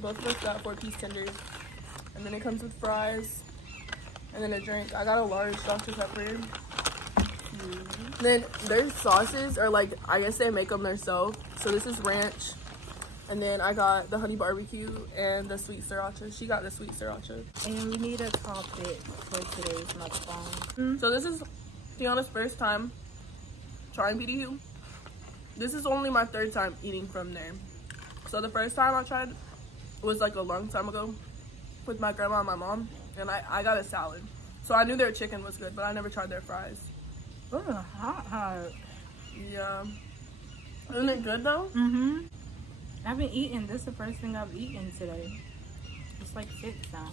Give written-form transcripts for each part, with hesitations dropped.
both of us got 4-piece tenders. And then it comes with fries. And then a drink. I got a large Dr. Pepper. Then their sauces are like, I guess they make them themselves. So this is ranch. And then I got the honey barbecue and the sweet sriracha. She got the sweet sriracha. And we need a topic for today's mukbang. So this is Tiana's first time trying PDQ. This is only my 3rd time eating from there. So the first time I tried was like a long time ago with my grandma and my mom. And I got a salad. So I knew their chicken was good, but I never tried their fries. Oh, hot. Yeah. Isn't it good though? Mm-hmm. I haven't eaten. This is the first thing I've eaten today. It's like 6 now.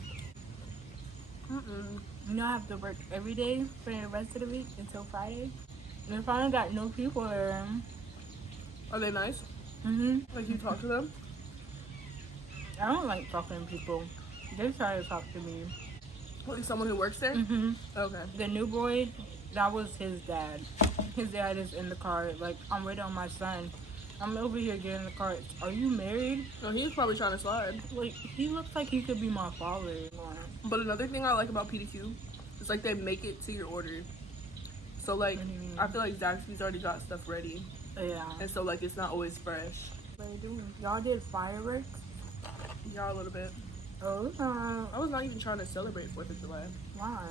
You know I have to work every day for the rest of the week until Friday. And I finally got no people there. Are they nice? Mm-hmm. Like you talk to them? I don't like talking to people. They try to talk to me. Like someone who works there? Mm-hmm. Okay. The new boy, that was his dad. His dad is in the car. Like, I'm waiting on my son. I'm over here getting in the car. Are you married? No, he's probably trying to slide. Like, he looks like he could be my father. But another thing I like about PDQ is like they make it to your order. So like, I feel like Zaxby's already got stuff ready. Yeah. And so like, it's not always fresh. What are you doing? Y'all did fireworks? Yeah, a little bit. Oh, I was not even trying to celebrate 4th of July. why?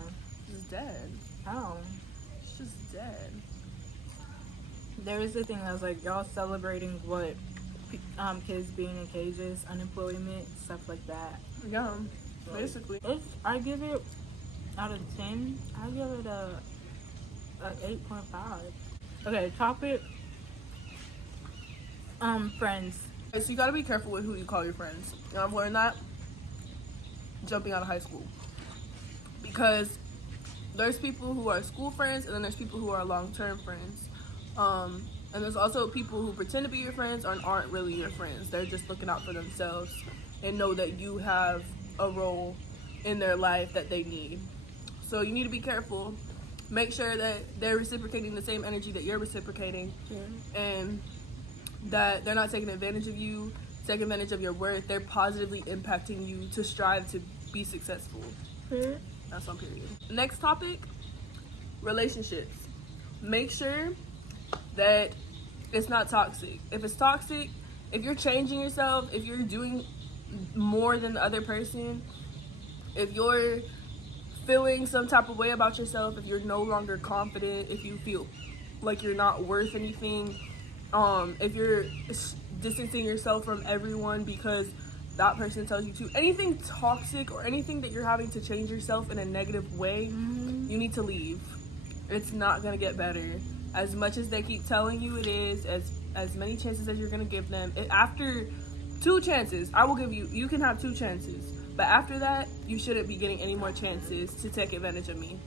It's dead. Oh. It's just dead. There is a thing that's like, y'all celebrating what? Kids being in cages, unemployment, stuff like that. Yeah, basically. If I give it out of 10, I give it a 8.5. Okay, topic. Friends. So you gotta be careful with who you call your friends. And I've learned that jumping out of high school. Because there's people who are school friends and then there's people who are long-term friends. And there's also people who pretend to be your friends and aren't really your friends. They're just looking out for themselves and know that you have a role in their life that they need. So you need to be careful. Make sure that they're reciprocating the same energy that you're reciprocating. And that they're not taking advantage of you, taking advantage of your worth. They're positively impacting you to strive to be successful. That's on period. Next topic, relationships. Make sure that it's not toxic. If it's toxic, if you're changing yourself, if you're doing more than the other person, if you're feeling some type of way about yourself, if you're no longer confident, if you feel like you're not worth anything, if you're distancing yourself from everyone because that person tells you to, anything toxic or anything that you're having to change yourself in a negative way, you need to leave. It's not gonna get better. As much as they keep telling you it is, as many chances as you're gonna give them, after 2 chances, I will give you, you can have 2 chances, but after that, you shouldn't be getting any more chances to take advantage of me.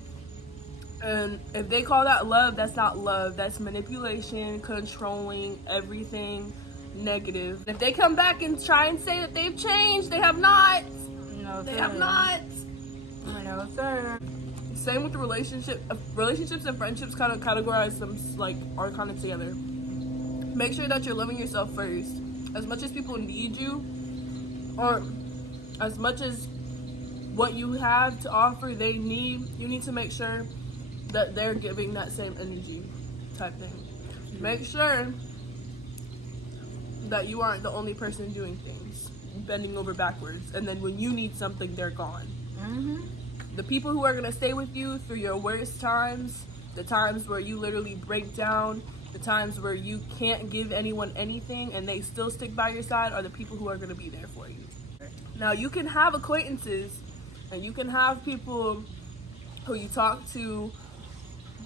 And if they call that love, that's not love. That's manipulation, controlling, everything negative. If they come back and try and say that they've changed, they have not. No, they have not. No, sir. Same with the relationships and friendships kind of categorize them like are kind of together. Make sure that you're loving yourself first. As much as people need you, or as much as what you have to offer they need, you need to make sure that they're giving that same energy type thing. Make sure that you aren't the only person doing things, bending over backwards, and then when you need something, they're gone. The people who are going to stay with you through your worst times, the times where you literally break down, the times where you can't give anyone anything and they still stick by your side, are the people who are going to be there for you. Now, you can have acquaintances and you can have people who you talk to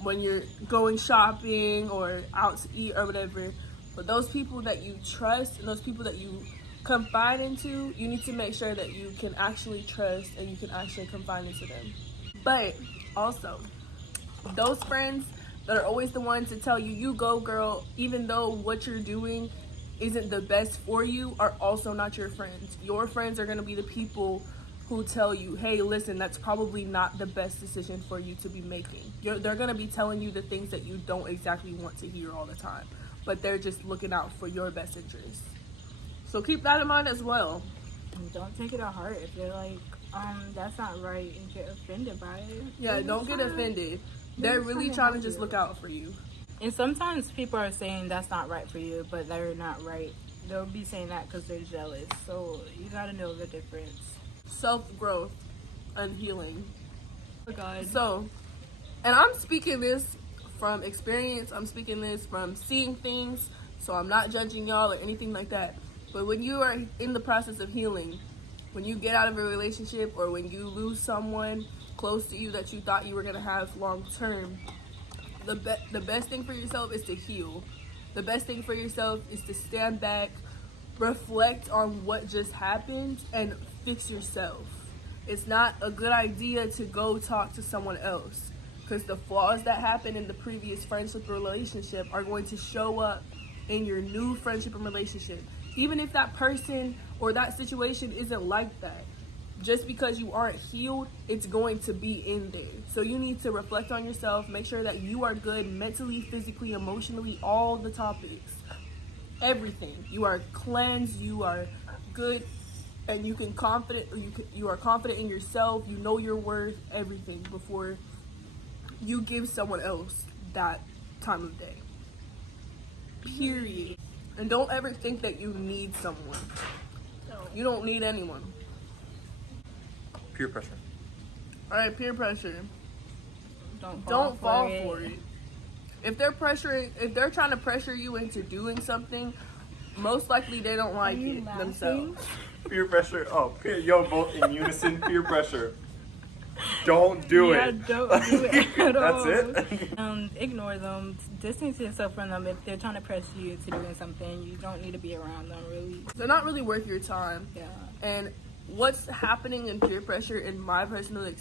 when you're going shopping or out to eat or whatever, but those people that you trust and those people that you confide into, you need to make sure that you can actually trust and you can actually confide into them. But also, those friends that are always the ones to tell you, you go girl, even though what you're doing isn't the best for you, are also not your friends. Your friends are going to be the people who tell you, hey, listen, that's probably not the best decision for you to be making. They're going to be telling you the things that you don't exactly want to hear all the time, but they're just looking out for your best interests. So keep that in mind as well. don't take it to heart if they're like, that's not right, and get offended by it. Yeah, don't get offended. They're really trying to just look out for you. And sometimes people are saying that's not right for you, but they're not right. They'll be saying that because they're jealous. So you gotta know the difference. Self-growth and healing. Oh God. So, and I'm speaking this from experience. I'm speaking this from seeing things. So I'm not judging y'all or anything like that. But when you are in the process of healing, when you get out of a relationship or when you lose someone close to you that you thought you were going to have long term, the best thing for yourself is to heal. The best thing for yourself is to stand back, reflect on what just happened, and fix yourself. It's not a good idea to go talk to someone else, because the flaws that happened in the previous friendship or relationship are going to show up in your new friendship and relationship. Even if that person or that situation isn't like that, just because you aren't healed, it's going to be in there. So you need to reflect on yourself, make sure that you are good mentally, physically, emotionally, all the topics, everything. You are cleansed, you are good, and you are confident in yourself, you know your worth, everything, before you give someone else that time of day. Period. And don't ever think that you need someone. You don't need anyone. Peer pressure. Alright, peer pressure. Don't fall for it. If they're trying to pressure you into doing something, most likely they don't like it themselves. Peer pressure. Oh, yo, both in unison. Peer pressure. Don't do it. Don't do it at all. That's it. Ignore them. Distance yourself from them. If they're trying to press you to doing something, you don't need to be around them, really. They're not really worth your time. Yeah. And what's happening in peer pressure, in my personal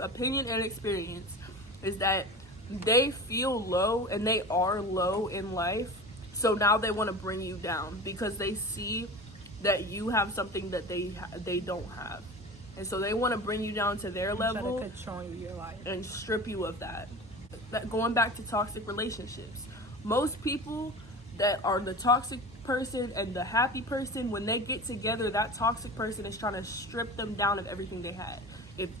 opinion and experience, is that they feel low, and they are low in life. So now they want to bring you down because they see that you have something that they don't have. And so they want to bring you down to their level, try to control your life, and strip you of that. Going back to toxic relationships, most people that are the toxic person and the happy person, when they get together, that toxic person is trying to strip them down of everything they had.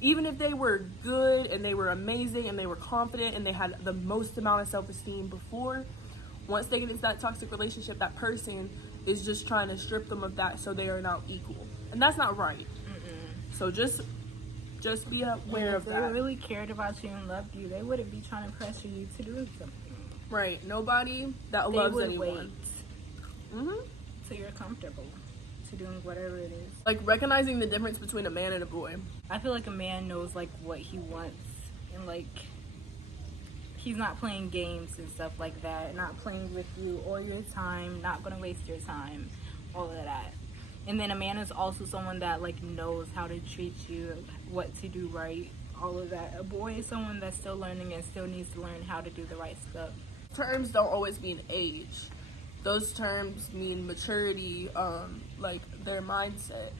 Even if they were good and they were amazing and they were confident and they had the most amount of self-esteem before, once they get into that toxic relationship, that person is just trying to strip them of that so they are now equal. And that's not right. So just be aware of that. If they really cared about you and loved you, they wouldn't be trying to pressure you to do something. Right. Nobody that loves anyone. They would wait till you're comfortable to doing whatever it is. Like recognizing the difference between a man and a boy. I feel like a man knows like what he wants, and like he's not playing games and stuff like that, not playing with you all your time, not gonna waste your time, all of that. And then a man is also someone that like knows how to treat you, what to do right, all of that. A boy is someone that's still learning and still needs to learn how to do the right stuff. Terms don't always mean age. Those terms mean maturity, like their mindset.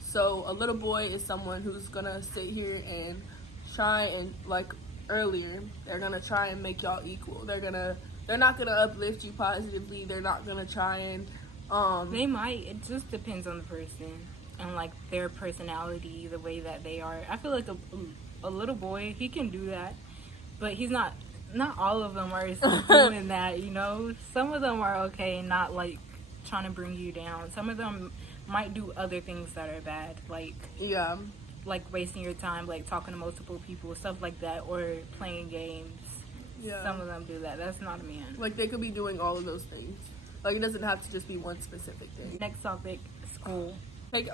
So a little boy is someone who's gonna sit here and try and, like earlier, they're gonna try and make y'all equal. They're not gonna uplift you positively. They're not gonna try and they might. It just depends on the person and like their personality, the way that they are. I feel like a little boy, he can do that, but he's not all of them are doing that, you know. Some of them are okay, not like trying to bring you down. Some of them might do other things that are bad, like wasting your time, like talking to multiple people, stuff like that, or playing games. Some of them do that. That's not a man. Like they could be doing all of those things. Like it doesn't have to just be one specific thing. Next topic, school. Take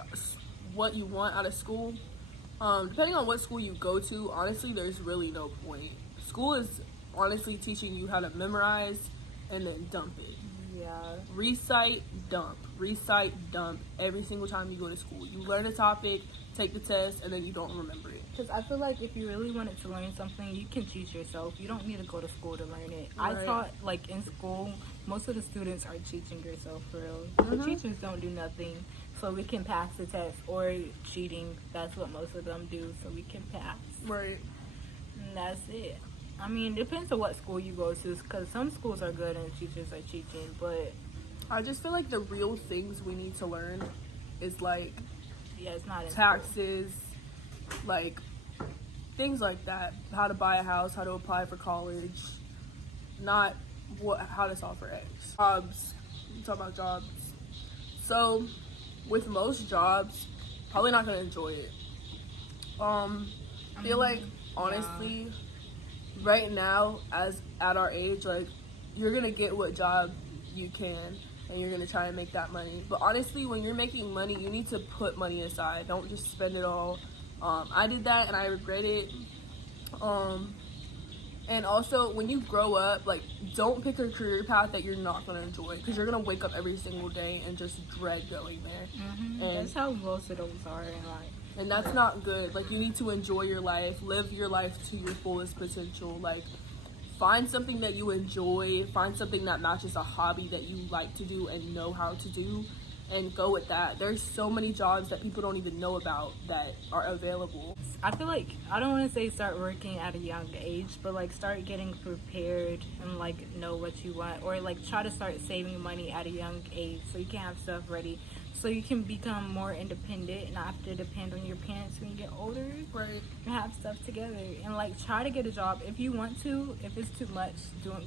what you want out of school. Depending on what school you go to, honestly, there's really no point. School is honestly teaching you how to memorize and then dump it. Yeah. Recite, dump every single time you go to school. You learn a topic, take the test, and then you don't remember it. Because I feel like if you really wanted to learn something, you can teach yourself. You don't need to go to school to learn it. Right. I thought, like, in school, most of the students are teaching yourself for real. The teachers don't do nothing, so we can pass the test. Or cheating, that's what most of them do, so we can pass. Right. And that's it. I mean, it depends on what school you go to, because some schools are good and teachers are teaching, but I just feel like the real things we need to learn is, like, Yeah, it's not in taxes, like things like that. How to buy a house, how to apply for college, not how to solve for eggs. Jobs. We talk about jobs. So, with most jobs, probably not gonna enjoy it. I feel like honestly, right now, as at our age, like you're gonna get what job you can, and you're gonna try and make that money. But honestly, when you're making money, you need to put money aside. Don't just spend it all. I did that and I regret it. And also, when you grow up, like, don't pick a career path that you're not going to enjoy, because you're going to wake up every single day and just dread going there. Mm-hmm. And that's how most of those are in life. And that's not good. Like, you need to enjoy your life, live your life to your fullest potential. Like, find something that you enjoy, find something that matches a hobby that you like to do and know how to do, and go with that. There's so many jobs that people don't even know about that are available. I feel like, I don't want to say start working at a young age, but like start getting prepared and like know what you want, or like try to start saving money at a young age so you can have stuff ready, so you can become more independent and not have to depend on your parents when you get older. Right. And have stuff together, and like try to get a job if you want to. If it's too much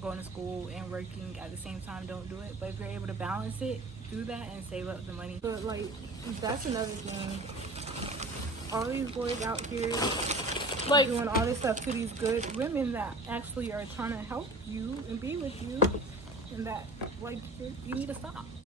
going to school and working at the same time, don't do it. But if you're able to balance it, do that and save up the money. But like, that's another thing. All these boys out here Like doing all this stuff to these good women that actually are trying to help you and be with you, and that like you need to stop.